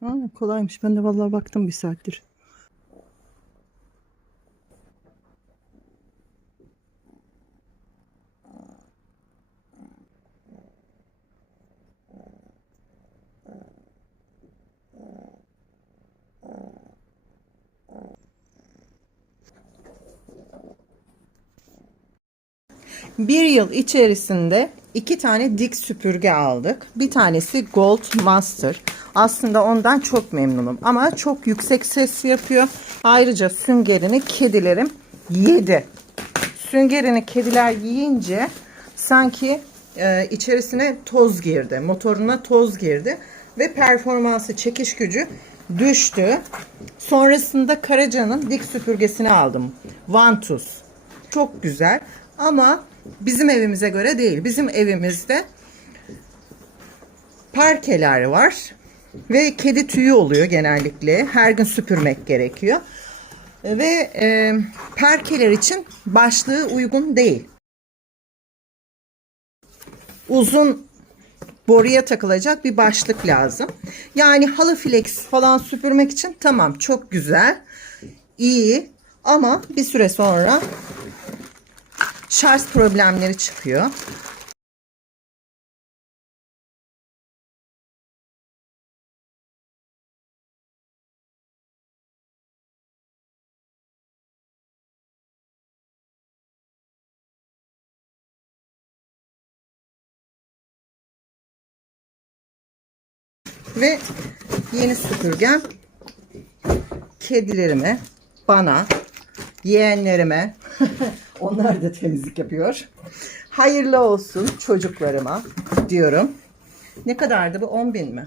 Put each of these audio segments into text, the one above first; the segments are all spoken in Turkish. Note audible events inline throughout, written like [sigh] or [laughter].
Ha, kolaymış. Ben de vallahi baktım bir saattir. Bir yıl içerisinde iki tane dik süpürge aldık. Bir tanesi Gold Master. Aslında ondan çok memnunum ama çok yüksek ses yapıyor. Ayrıca süngerini kedilerim yedi. Süngerini kediler yiyince sanki e, içerisine toz girdi. Motoruna toz girdi ve performansı, çekiş gücü düştü. Sonrasında Karaca'nın dik süpürgesini aldım. Vantus. Çok güzel ama bizim evimize göre değil. Bizim evimizde parkeler var ve kedi tüyü oluyor genellikle. Her gün süpürmek gerekiyor. Ve e, parkeler için başlığı uygun değil. Uzun boruya takılacak bir başlık lazım. Yani halı flex falan süpürmek için tamam çok güzel, iyi ama bir süre sonra şarj problemleri çıkıyor. Ve yeni süpürgem kedilerime, bana, yeğenlerime, [laughs] onlar da temizlik yapıyor. Hayırlı olsun çocuklarıma diyorum. Ne kadardı bu? 10 bin mi?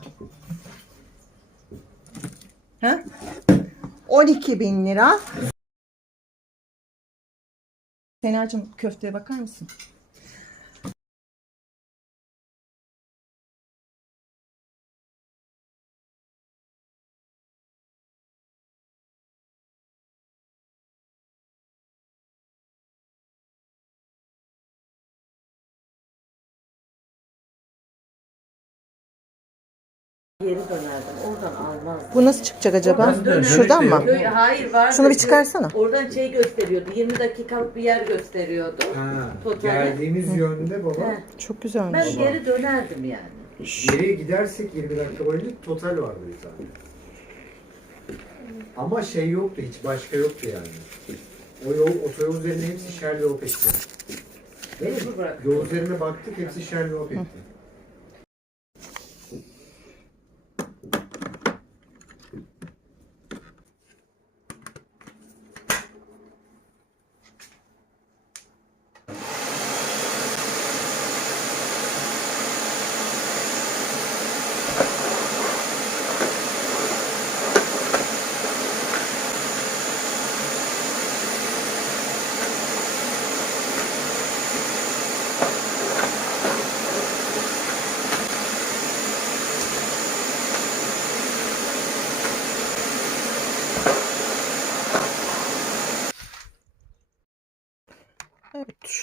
Ha? 12 bin lira. Senacığım köfteye bakar mısın? Geri dönerdim. Oradan almazdım. Bu nasıl çıkacak acaba? Şuradan mı? Köy, hayır vardı. Şunu bir çıkarsana. Oradan şey gösteriyordu. 20 dakikalık bir yer gösteriyordu. Ha, Total. geldiğimiz yönde baba. He. Çok güzelmiş. Ben geri dönerdim yani. Geriye gidersek 20 dakika boyunca total vardı bir tane. Ama şey yoktu, hiç başka yoktu yani. O yol, otoyol üzerine hepsi Sherlock yol etti. Mecbur bırak. Yol üzerine baktık, hepsi Sherlock yol etti.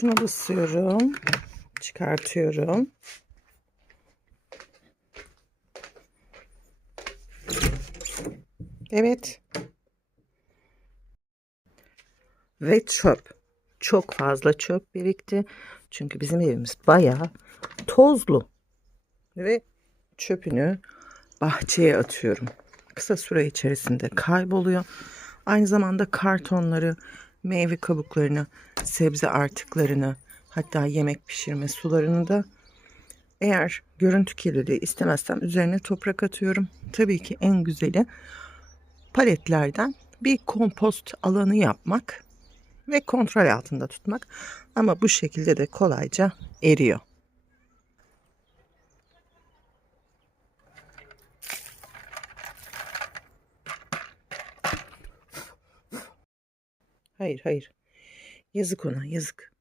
Şunu basıyorum. Çıkartıyorum. Evet. Ve çöp. Çok fazla çöp birikti. Çünkü bizim evimiz bayağı tozlu. Ve çöpünü bahçeye atıyorum. Kısa süre içerisinde kayboluyor. Aynı zamanda kartonları, meyve kabuklarını, sebze artıklarını, hatta yemek pişirme sularını da eğer görüntü kirliliği istemezsem üzerine toprak atıyorum. Tabii ki en güzeli paletlerden bir kompost alanı yapmak ve kontrol altında tutmak. Ama bu şekilde de kolayca eriyor. Hayır hayır. Yazık ona yazık.